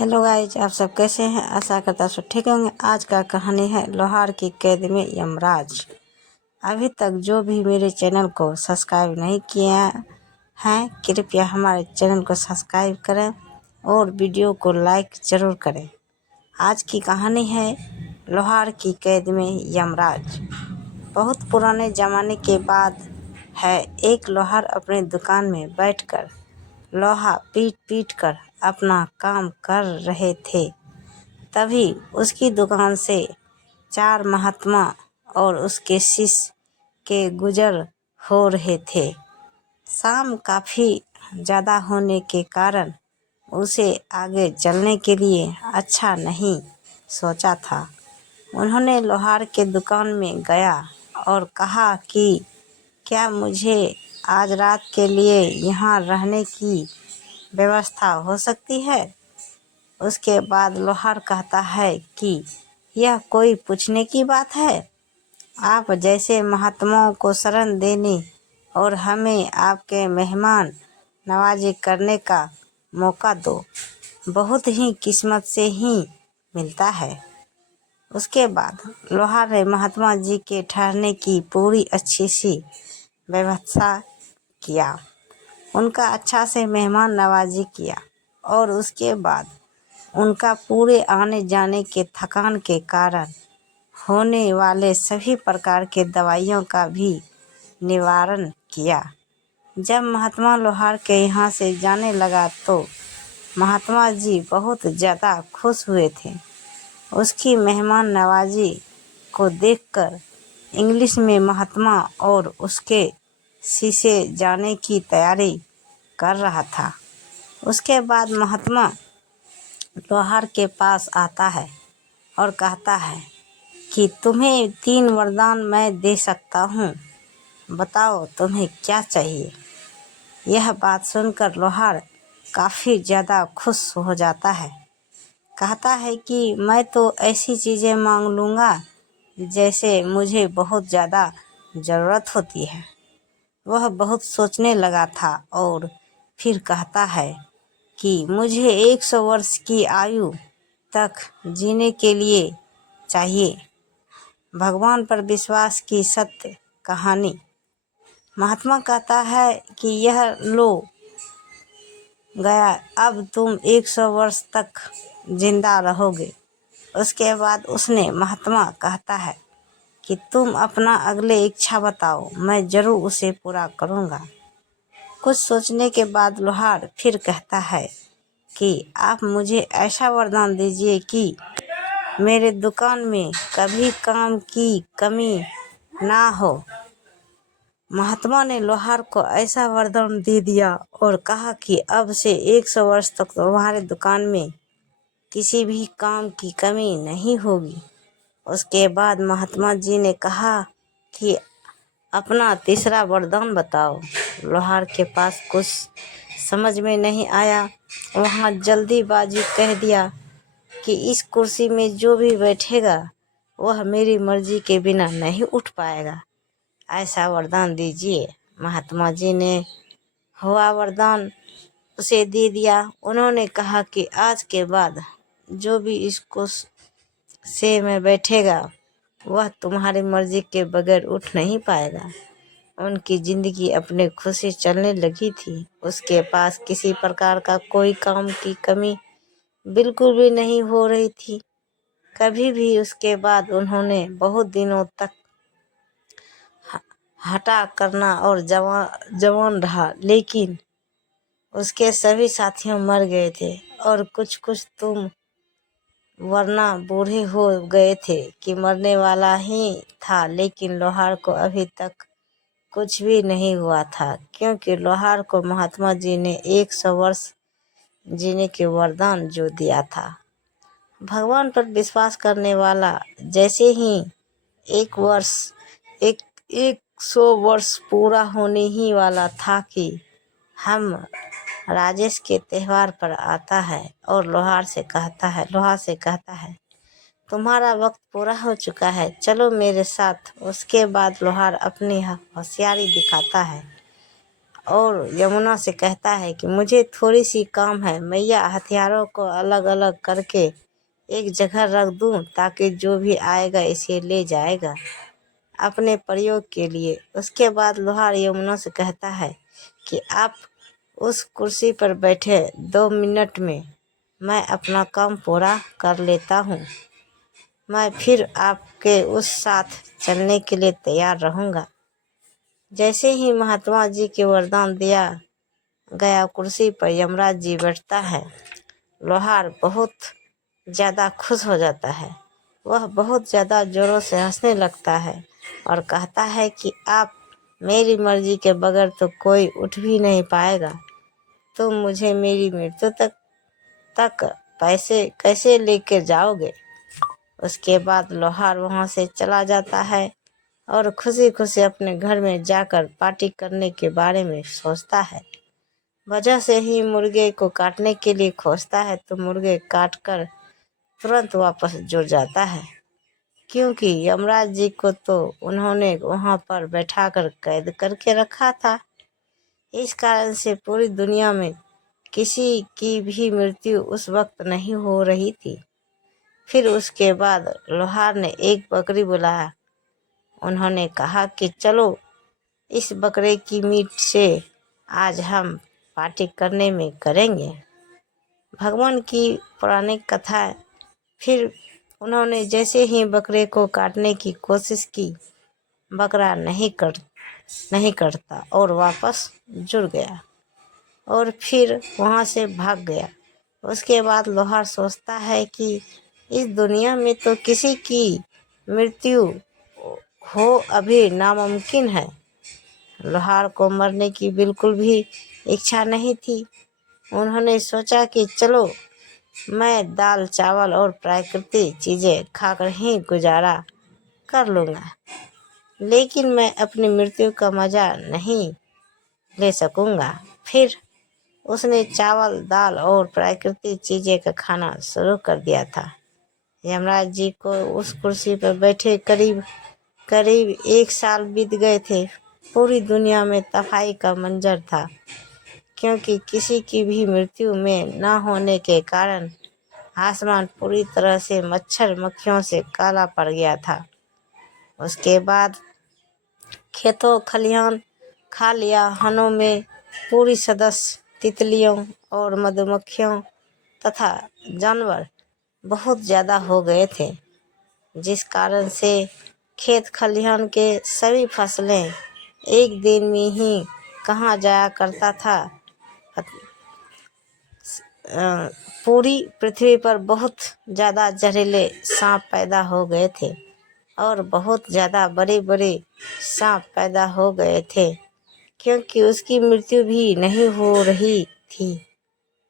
Hello guys, आप सब कैसे हैं। आशा करता सब ठीक होंगे। आज का कहानी है लोहार की कैद में यमराज। अभी तक जो भी मेरे चैनल को सब्सक्राइब नहीं किए हैं, कृपया हमारे चैनल को सब्सक्राइब करें और वीडियो को लाइक ज़रूर करें। आज की कहानी है लोहार की कैद में यमराज। बहुत पुराने ज़माने के बाद है। एक लोहार अपनी दुकान में बैठकर लोहा पीट पीट कर अपना काम कर रहे थे। तभी उसकी दुकान से 4 महात्मा और उसके शिष्य के गुजर हो रहे थे। शाम काफ़ी ज़्यादा होने के कारण उसे आगे चलने के लिए अच्छा नहीं सोचा था। उन्होंने लोहार के दुकान में गया और कहा कि क्या मुझे आज रात के लिए यहाँ रहने की व्यवस्था हो सकती है। उसके बाद लोहार कहता है कि यह कोई पूछने की बात है। आप जैसे महात्माओं को शरण देने और हमें आपके मेहमान नवाजी करने का मौका दो बहुत ही किस्मत से ही मिलता है। उसके बाद लोहार ने महात्मा जी के ठहरने की पूरी अच्छी सी व्यवस्था किया। उनका अच्छा से मेहमान नवाजी किया और उसके बाद उनका पूरे आने जाने के थकान के कारण होने वाले सभी प्रकार के दवाइयों का भी निवारण किया। जब महात्मा लोहार के यहाँ से जाने लगा तो महात्मा जी बहुत ज़्यादा खुश हुए थे। उसकी मेहमान नवाजी को देखकर इंग्लिश में महात्मा और उसके शीशे जाने की तैयारी कर रहा था। उसके बाद महात्मा लोहार के पास आता है और कहता है कि तुम्हें 3 वरदान मैं दे सकता हूँ, बताओ तुम्हें क्या चाहिए। यह बात सुनकर लोहार काफ़ी ज़्यादा खुश हो जाता है। कहता है कि मैं तो ऐसी चीज़ें मांग लूँगा जैसे मुझे बहुत ज़्यादा ज़रूरत होती है। वह बहुत सोचने लगा था और फिर कहता है कि मुझे 100 वर्ष की आयु तक जीने के लिए चाहिए। भगवान पर विश्वास की सत्य कहानी। महात्मा कहता है कि यह लो गया, अब तुम 100 वर्ष तक जिंदा रहोगे। उसके बाद उसने महात्मा कहता है कि तुम अपना अगले इच्छा बताओ, मैं ज़रूर उसे पूरा करूँगा। कुछ सोचने के बाद लोहार फिर कहता है कि आप मुझे ऐसा वरदान दीजिए कि मेरे दुकान में कभी काम की कमी ना हो। महात्मा ने लोहार को ऐसा वरदान दे दिया और कहा कि अब से 100 वर्ष तक तुम्हारे दुकान में किसी भी काम की कमी नहीं होगी। उसके बाद महात्मा जी ने कहा कि अपना तीसरा वरदान बताओ। लोहार के पास कुछ समझ में नहीं आया। वहाँ जल्दीबाजी कह दिया कि इस कुर्सी में जो भी बैठेगा वह मेरी मर्जी के बिना नहीं उठ पाएगा, ऐसा वरदान दीजिए। महात्मा जी ने हुआ वरदान उसे दे दिया। उन्होंने कहा कि आज के बाद जो भी इस कुर्सी में बैठेगा वह तुम्हारी मर्जी के बगैर उठ नहीं पाएगा। उनकी ज़िंदगी अपने खुशी चलने लगी थी। उसके पास किसी प्रकार का कोई काम की कमी बिल्कुल भी नहीं हो रही थी कभी भी। उसके बाद उन्होंने बहुत दिनों तक हटा करना और जवान रहा, लेकिन उसके सभी साथियों मर गए थे और कुछ तुम वरना बूढ़े हो गए थे कि मरने वाला ही था। लेकिन लोहार को अभी तक कुछ भी नहीं हुआ था, क्योंकि लोहार को महात्मा जी ने 100 वर्ष जीने के वरदान जो दिया था। भगवान पर विश्वास करने वाला जैसे ही एक 100 वर्ष पूरा होने ही वाला था कि हम राजेश के त्यौहार पर आता है और लोहार से कहता है तुम्हारा वक्त पूरा हो चुका है, चलो मेरे साथ। उसके बाद लोहार अपनी होशियारी दिखाता है और यमुना से कहता है कि मुझे थोड़ी सी काम है, मैया हथियारों को अलग अलग करके एक जगह रख दूं ताकि जो भी आएगा इसे ले जाएगा अपने प्रयोग के लिए। उसके बाद लोहार यमुना से कहता है कि आप उस कुर्सी पर बैठे 2 मिनट में मैं अपना काम पूरा कर लेता हूँ। मैं फिर आपके उस साथ चलने के लिए तैयार रहूँगा। जैसे ही महात्मा जी के वरदान दिया गया, कुर्सी पर यमराज जी बैठता है। लोहार बहुत ज़्यादा खुश हो जाता है। वह बहुत ज़्यादा ज़ोरों से हंसने लगता है और कहता है कि आप मेरी मर्जी के बगैर तो कोई उठ भी नहीं पाएगा। तुम मुझे मेरी मृत्यु तक पैसे कैसे लेकर जाओगे। उसके बाद लोहार वहाँ से चला जाता है और खुशी खुशी अपने घर में जाकर पार्टी करने के बारे में सोचता है। वजह से ही मुर्गे को काटने के लिए खोजता है तो मुर्गे काट कर तुरंत वापस जुड़ जाता है, क्योंकि यमराज जी को तो उन्होंने वहाँ पर बैठाकर कैद करके रखा था। इस कारण से पूरी दुनिया में किसी की भी मृत्यु उस वक्त नहीं हो रही थी। फिर उसके बाद लोहार ने एक बकरी बुलाया। उन्होंने कहा कि चलो इस बकरे की मीट से आज हम पार्टी करने में करेंगे। भगवान की पौराणिक कथा। फिर उन्होंने जैसे ही बकरे को काटने की कोशिश की, बकरा नहीं कटता और वापस जुड़ गया और फिर वहाँ से भाग गया। उसके बाद लोहार सोचता है कि इस दुनिया में तो किसी की मृत्यु हो अभी नामुमकिन है। लोहार को मरने की बिल्कुल भी इच्छा नहीं थी। उन्होंने सोचा कि चलो मैं दाल चावल और प्राकृतिक चीज़ें खाकर ही गुजारा कर लूँगा, लेकिन मैं अपनी मृत्यु का मज़ा नहीं ले सकूँगा। फिर उसने चावल दाल और प्राकृतिक चीज़ें का खाना शुरू कर दिया था। यमराज जी को उस कुर्सी पर बैठे करीब 1 साल बीत गए थे। पूरी दुनिया में तबाही का मंजर था, क्योंकि किसी की भी मृत्यु में न होने के कारण आसमान पूरी तरह से मच्छर मक्खियों से काला पड़ गया था। उसके बाद खेतों खलिहान खालियानों में पूरी सदस्य तितलियों और मधुमक्खियों तथा जानवर बहुत ज़्यादा हो गए थे, जिस कारण से खेत खलिहान के सभी फसलें एक दिन में ही कहाँ जाया करता था। पूरी पृथ्वी पर बहुत ज़्यादा जहरीले सांप पैदा हो गए थे और बहुत ज़्यादा बड़े बड़े सांप पैदा हो गए थे, क्योंकि उसकी मृत्यु भी नहीं हो रही थी।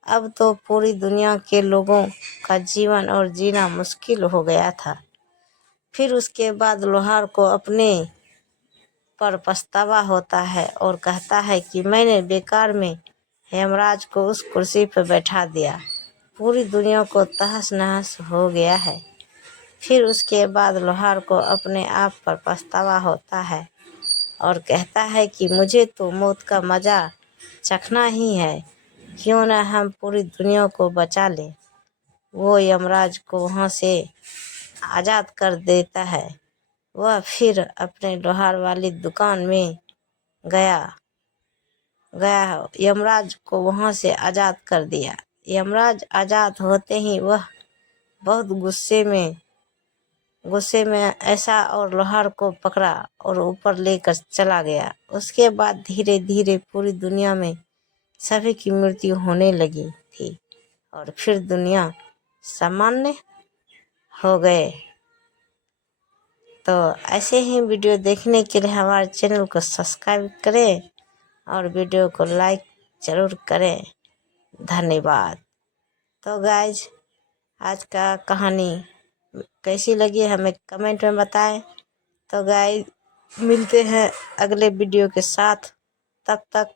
अब तो पूरी दुनिया के लोगों का जीवन और जीना मुश्किल हो गया था। फिर उसके बाद लोहार को अपने पर पछतावा होता है और कहता है कि मैंने बेकार में हेमराज को उस कुर्सी पर बैठा दिया। पूरी दुनिया को तहस नहस हो गया है। फिर उसके बाद लोहार को अपने आप पर पछतावा होता है और कहता है कि मुझे तो मौत का मज़ा चखना ही है, क्यों न हम पूरी दुनिया को बचा लें। वो यमराज को वहाँ से आज़ाद कर देता है। वह फिर अपने लोहार वाली दुकान में गया यमराज को वहाँ से आज़ाद कर दिया। यमराज आज़ाद होते ही वह बहुत गुस्से में ऐसा और लोहार को पकड़ा और ऊपर लेकर चला गया। उसके बाद धीरे धीरे पूरी दुनिया में सभी की मृत्यु होने लगी थी और फिर दुनिया सामान्य हो गए। तो ऐसे ही वीडियो देखने के लिए हमारे चैनल को सब्सक्राइब करें और वीडियो को लाइक ज़रूर करें। धन्यवाद। तो गाइज, आज का कहानी कैसी लगी हमें कमेंट में बताएं। तो गाइज, मिलते हैं अगले वीडियो के साथ। तब तक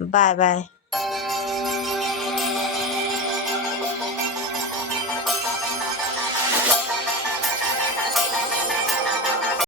बाय बाय।